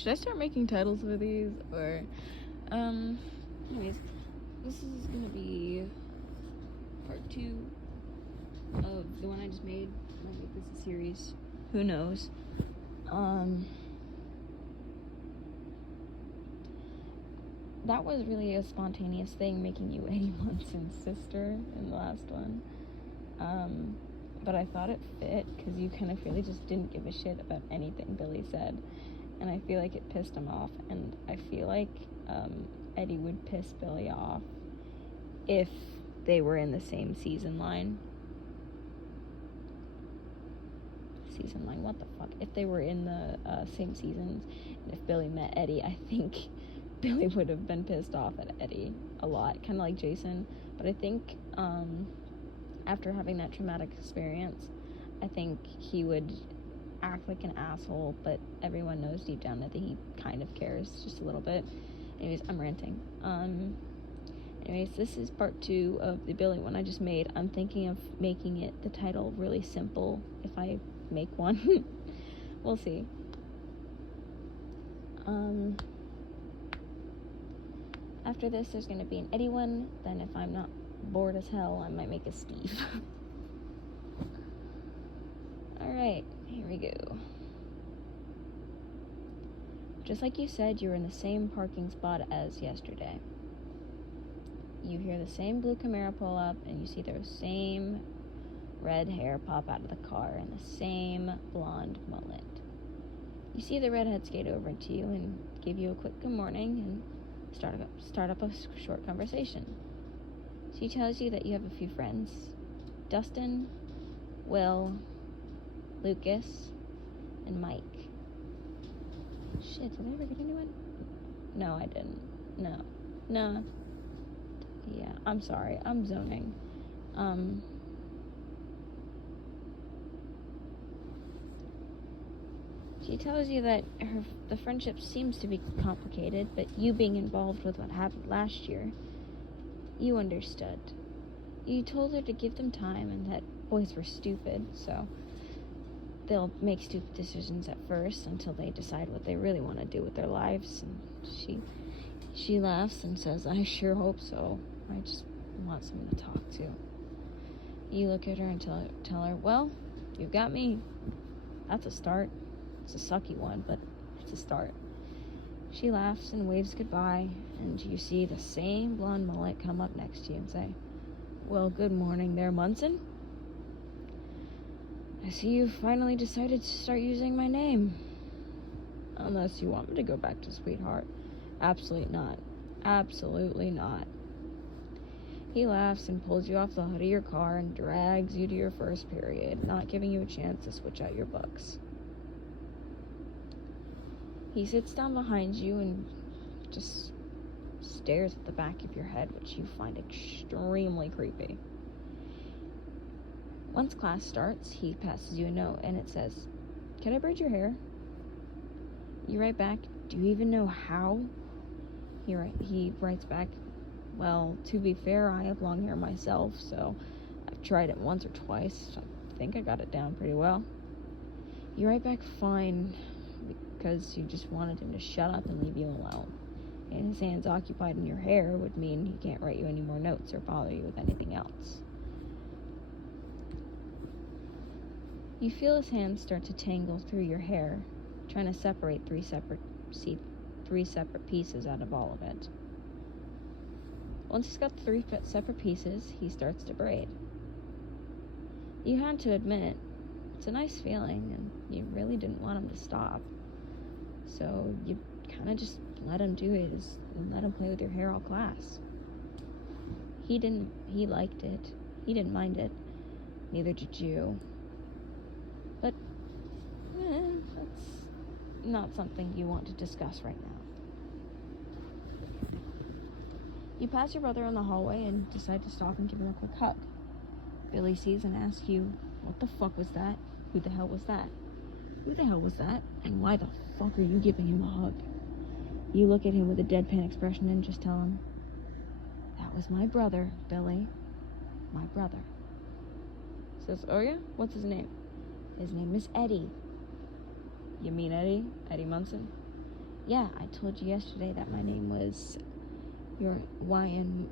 Should I start making titles for these? Or, anyways, this is gonna be part 2 of the one I just made. I might make this a series. Who knows? That was really a spontaneous thing, making you Eddie Munson's sister in the last one. But I thought it fit because you kind of really just didn't give a shit about anything Billy said. And I feel like it pissed him off. And I feel like Eddie would piss Billy off if they were in the same season line. Season line, what the fuck? If they were in the same seasons, and if Billy met Eddie, I think Billy would have been pissed off at Eddie a lot, kind of like Jason. But I think after having that traumatic experience, I think he would act like an asshole, but everyone knows deep down that he kind of cares just a little bit. Anyways, I'm ranting. Anyways, this is part 2 of the Billy one I just made. I'm thinking of making it the title really simple if I make one. We'll see. After this, there's going to be an Eddie one. Then if I'm not bored as hell, I might make a Steve. Alright, here we go. Just like you said, you were in the same parking spot as yesterday. You hear the same blue Camaro pull up, and you see those same red hair pop out of the car and the same blonde mullet. You see the redhead skate over to you and give you a quick good morning and start up a short conversation. She tells you that you have a few friends: Dustin, Will, Lucas, and Mike. Shit, did I ever get anyone? No, I didn't. No. Yeah, I'm sorry. I'm zoning. She tells you that the friendship seems to be complicated, but you being involved with what happened last year, you understood. You told her to give them time and that boys were stupid, so they'll make stupid decisions at first until they decide what they really want to do with their lives. And she laughs and says, "I sure hope so. I just want someone to talk to." You look at her and tell her, "Well, you've got me." That's a start. It's a sucky one, but it's a start. She laughs and waves goodbye, and you see the same blonde mullet come up next to you and say, "Well, good morning there, Munson. I see you finally decided to start using my name. Unless you want me to go back to sweetheart." "Absolutely not. Absolutely not." He laughs and pulls you off the hood of your car and drags you to your first period, not giving you a chance to switch out your books. He sits down behind you and just stares at the back of your head, which you find extremely creepy. Once class starts, he passes you a note, and it says, "Can I braid your hair?" You write back, "Do you even know how?" He writes back, "Well, to be fair, I have long hair myself, so I've tried it once or twice. I think I got it down pretty well." You write back, "Fine," because you just wanted him to shut up and leave you alone. And his hands occupied in your hair would mean he can't write you any more notes or bother you with anything else. You feel his hands start to tangle through your hair, trying to separate three separate pieces out of all of it. Once he's got 3 separate pieces, he starts to braid. You had to admit, it's a nice feeling, and you really didn't want him to stop. So you kind of just let him do it and let him play with your hair all class. He liked it. He didn't mind it. Neither did you. But that's not something you want to discuss right now. You pass your brother in the hallway and decide to stop and give him a quick hug. Billy sees and asks you, "What the fuck was that? Who the hell was that? Who the hell was that? And why the fuck are you giving him a hug?" You look at him with a deadpan expression and just tell him, "That was my brother, Billy. My brother." He says, "Oh yeah? What's his name?" "His name is Eddie." "You mean Eddie? Eddie Munson?" Yeah, I told you yesterday that my name was your Y.N.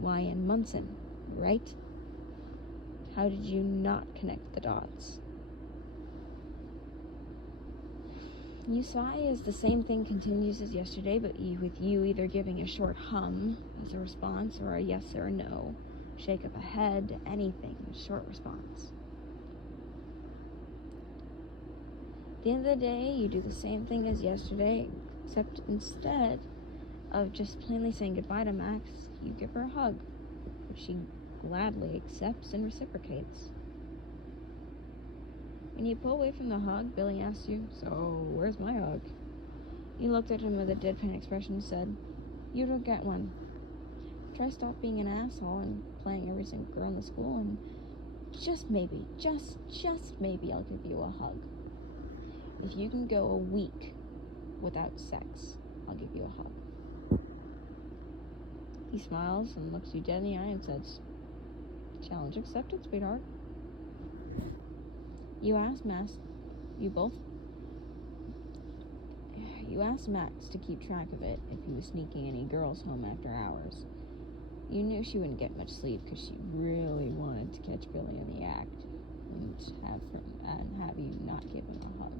Munson, right? How did you not connect the dots? You sigh as the same thing continues as yesterday, but with you either giving a short hum as a response or a yes or a no, shake of a head, anything, short response. At the end of the day, you do the same thing as yesterday, except instead of just plainly saying goodbye to Max, you give her a hug, which she gladly accepts and reciprocates. When you pull away from the hug, Billy asks you, "So, where's my hug?" You looked at him with a deadpan expression and said, "You don't get one. Try stop being an asshole and playing every single girl in the school, and just maybe, just maybe I'll give you a hug. If you can go a week without sex, I'll give you a hug." He smiles and looks you dead in the eye and says, "Challenge accepted, sweetheart." You asked Max to keep track of it if he was sneaking any girls home after hours. You knew she wouldn't get much sleep because she really wanted to catch Billy in the act and have you not give him a hug.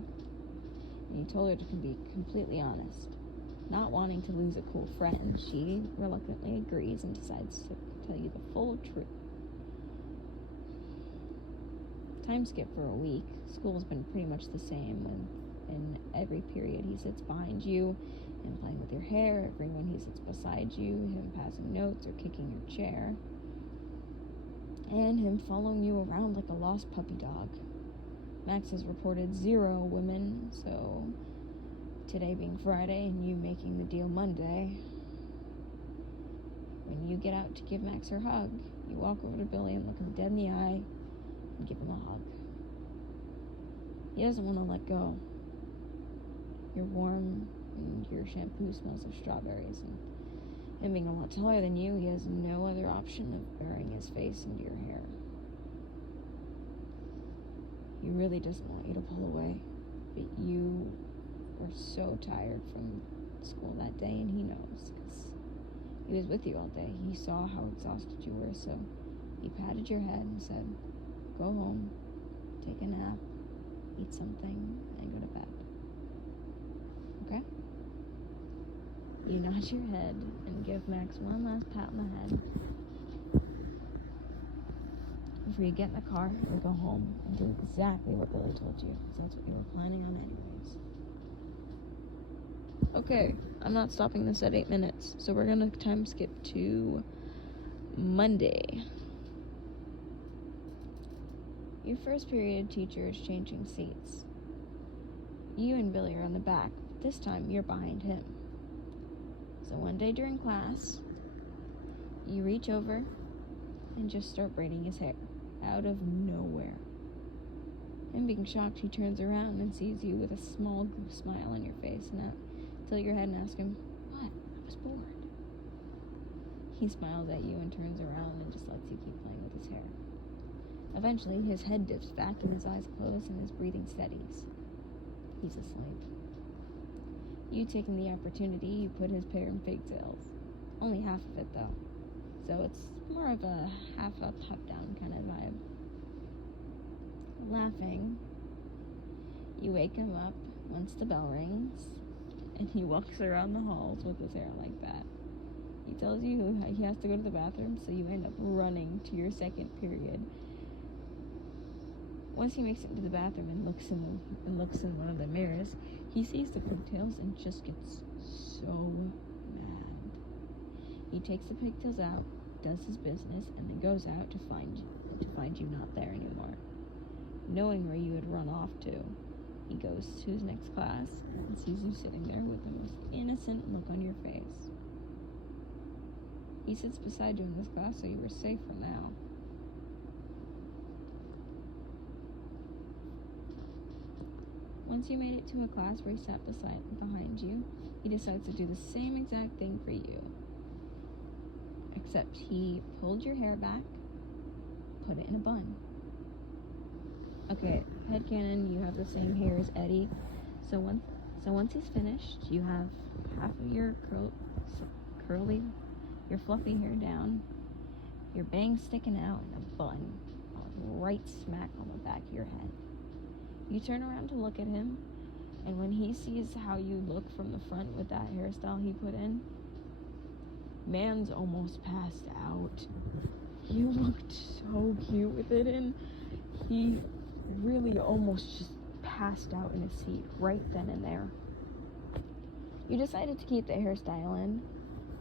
And you told her to be completely honest. Not wanting to lose a cool friend, she reluctantly agrees and decides to tell you the full truth. Time skip for a week. School's been pretty much the same in every period he sits behind you and playing with your hair, every one he sits beside you, him passing notes or kicking your chair, and him following you around like a lost puppy dog. Max has reported 0 women, so today being Friday and you making the deal Monday, when you get out to give Max her hug, you walk over to Billy and look him dead in the eye and give him a hug. He doesn't want to let go. You're warm and your shampoo smells of strawberries, and him being a lot taller than you, he has no other option of burying his face into your hair. He really doesn't want you to pull away, but you were so tired from school that day, and he knows because he was with you all day. He saw how exhausted you were, so he patted your head and said, "Go home, take a nap, eat something, and go to bed. Okay?" You nod your head and give Max one last pat on the head before you get in the car and go home and do exactly what Billy told you, because that's what you were planning on anyways. Okay, I'm not stopping this at 8 minutes, so we're gonna time skip to Monday. Your first period teacher is changing seats. You and Billy are on the back, but this time you're behind him. So one day during class, you reach over and just start braiding his hair out of nowhere. And being shocked, he turns around and sees you with a small smile on your face and tilt your head and ask him, "What? I was bored." He smiles at you and turns around and just lets you keep playing with his hair. Eventually, his head dips back and his eyes close and his breathing steadies. He's asleep. You taking the opportunity, you put his hair in pigtails. Only half of it, though. So it's more of a half up, half down kind of vibe. Laughing, you wake him up once the bell rings, and he walks around the halls with his hair like that. He tells you he has to go to the bathroom, so you end up running to your second period. Once he makes it into the bathroom and looks in one of the mirrors, he sees the pigtails and just gets so mad. He takes the pigtails out, does his business, and then goes out to find you not there anymore. Knowing where you had run off to, he goes to his next class and sees you sitting there with the most innocent look on your face. He sits beside you in this class, so you were safe for now. Once you made it to a class where he sat behind you, he decides to do the same exact thing for you. Except he pulled your hair back, put it in a bun. Okay, headcanon, you have the same hair as Eddie, so So once he's finished, you have half of your curly, your fluffy hair down, your bangs sticking out in a bun, right smack on the back of your head. You turn around to look at him, and when he sees how you look from the front with that hairstyle he put in, man's almost passed out. You looked so cute with it in. He really almost just passed out in his seat right then and there. You decided to keep the hairstyle in,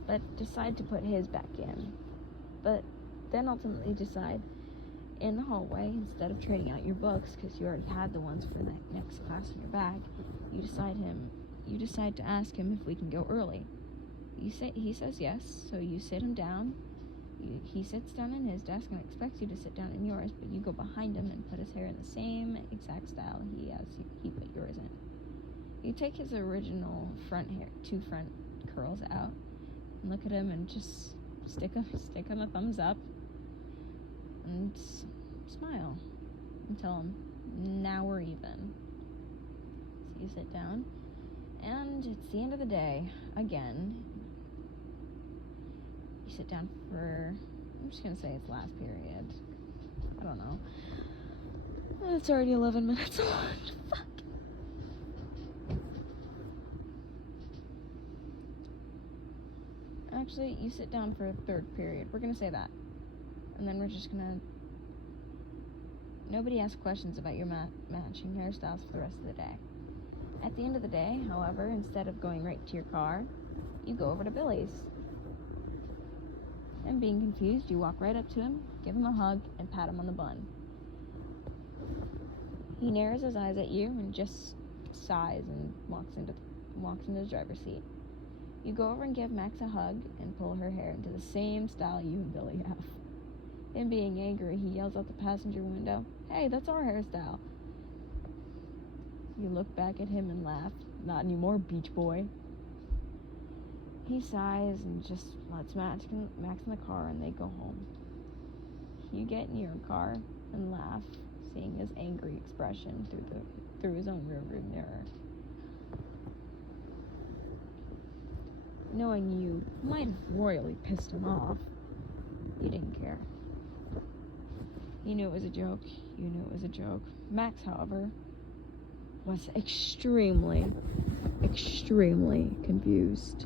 but decide to put his back in. But then ultimately decide in the hallway, instead of trading out your books, because you already had the ones for the next class in your bag, you decide to ask him if we can go early. He says yes, so you sit him down. He sits down in his desk and expects you to sit down in yours, but you go behind him and put his hair in the same exact style he put yours in. You take his original two front curls out, and look at him and just stick him a thumbs up, and smile, and tell him, now we're even. So you sit down, and it's the end of the day, again. You sit down for, I'm just gonna say it's last period. I don't know. It's already 11 minutes long. Fuck. Actually, you sit down for a third period. We're gonna say that. And then we're just gonna... Nobody asks questions about your matching hairstyles for the rest of the day. At the end of the day, however, instead of going right to your car, you go over to Billy's. And being confused, you walk right up to him, give him a hug, and pat him on the bun. He narrows his eyes at you and just sighs and walks into the driver's seat. You go over and give Max a hug and pull her hair into the same style you and Billy have. Him being angry, he yells out the passenger window, "Hey, that's our hairstyle." You look back at him and laugh. "Not anymore, beach boy." He sighs and just lets Max in the car, and they go home. You get in your car and laugh, seeing his angry expression through his own rearview mirror. Knowing you might have royally pissed him off, you didn't care. He knew it was a joke. You knew it was a joke. Max, however, was extremely, extremely confused.